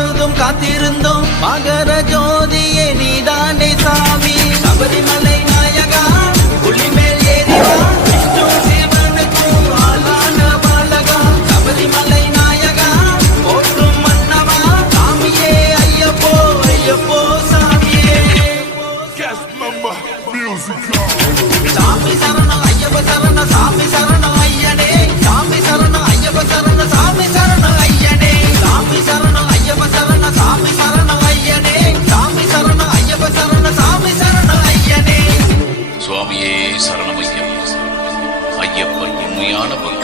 பொழுதும் காத்திருந்தோம் மகர ஜோதியே நீதானே சாமி சபரிமலை நாயகா புலிமேல் ஏறிவா விஷ்ணு சிவனுக்கும் ஆளான பாலகா சபரிமலை நாயகா போற்றும் மன்னவா சாமியே ஐயப்போ ஐயப்போ சாமியே சாமி சரணம் ஐயப்ப சரணம் சாமி சரணம் ஐயனே சாமி சரணம் ஐயப்ப சரணம் சாமி சரணம் ஐயனே சாமி சரணம் ஐயப்ப சரணம் சாமி சரணம் ஐயனே சாமி சரணம் ஐயப்ப சரணம் சாமி சரணம் ஐயனே சுவாமியே சரணமையம் ஐயப்பன் உண்மையான பக்தன்.